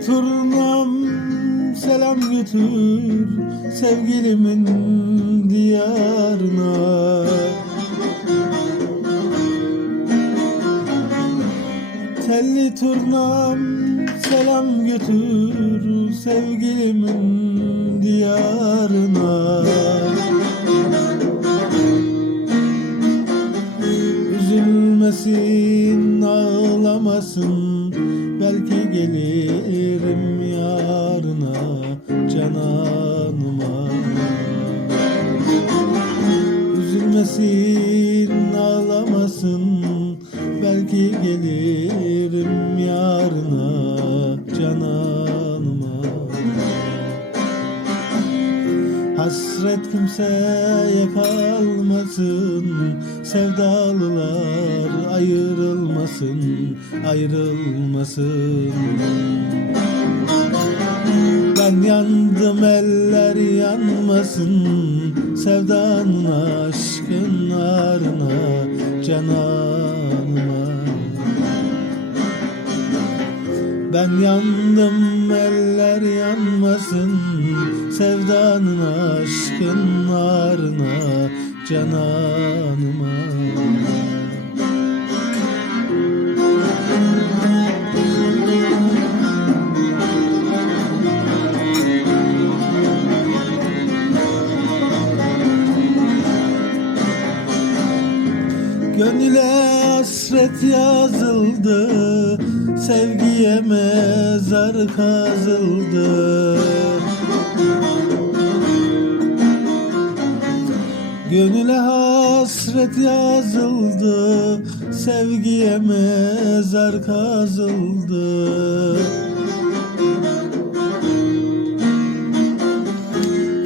Turnam selam götür sevgilimin diyarına. Telli turnam selam götür sevgilimin diyarına. Ağlamasın belki gelirim yarına cananıma. Üzülmesin ağlamasın. Belki gelirim yarına Hasret kimseye kalmasın Sevdalılar ayrılmasın Ayrılmasın. Ben yandım eller yanmasın Sevdanın aşkın arına Cananıma ben yandım eller yanmasın. Sevdanın aşkın narına Cananıma. Gönüle hasret yazıldı Sevgiye mezar kazıldı. Gönüle hasret yazıldı Sevgiye mezar kazıldı.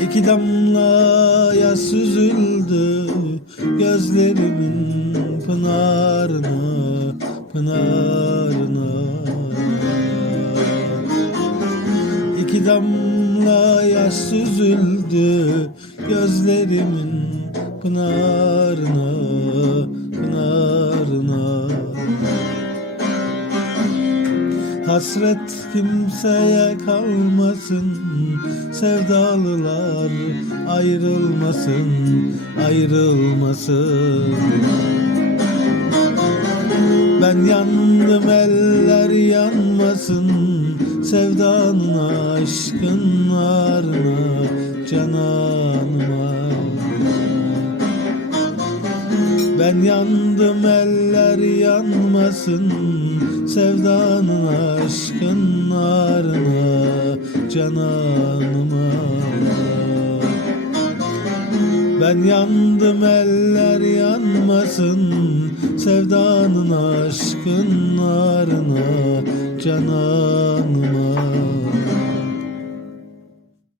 İki damla yaş süzüldü gözlerimin pınarına, pınarına. İki damla yaş süzüldü gözlerimin pınarına, pınarına. Hasret kimseye kalmasın Sevdalılar ayrılmasın Ayrılmasın. Ben yandım eller yanmasın Sevdanın aşkın arına Cananıma ben yandım eller yanmasın. Sevdanın aşkın narına Cananıma. Ben yandım eller yanmasın. Sevdanın aşkın narına Cananıma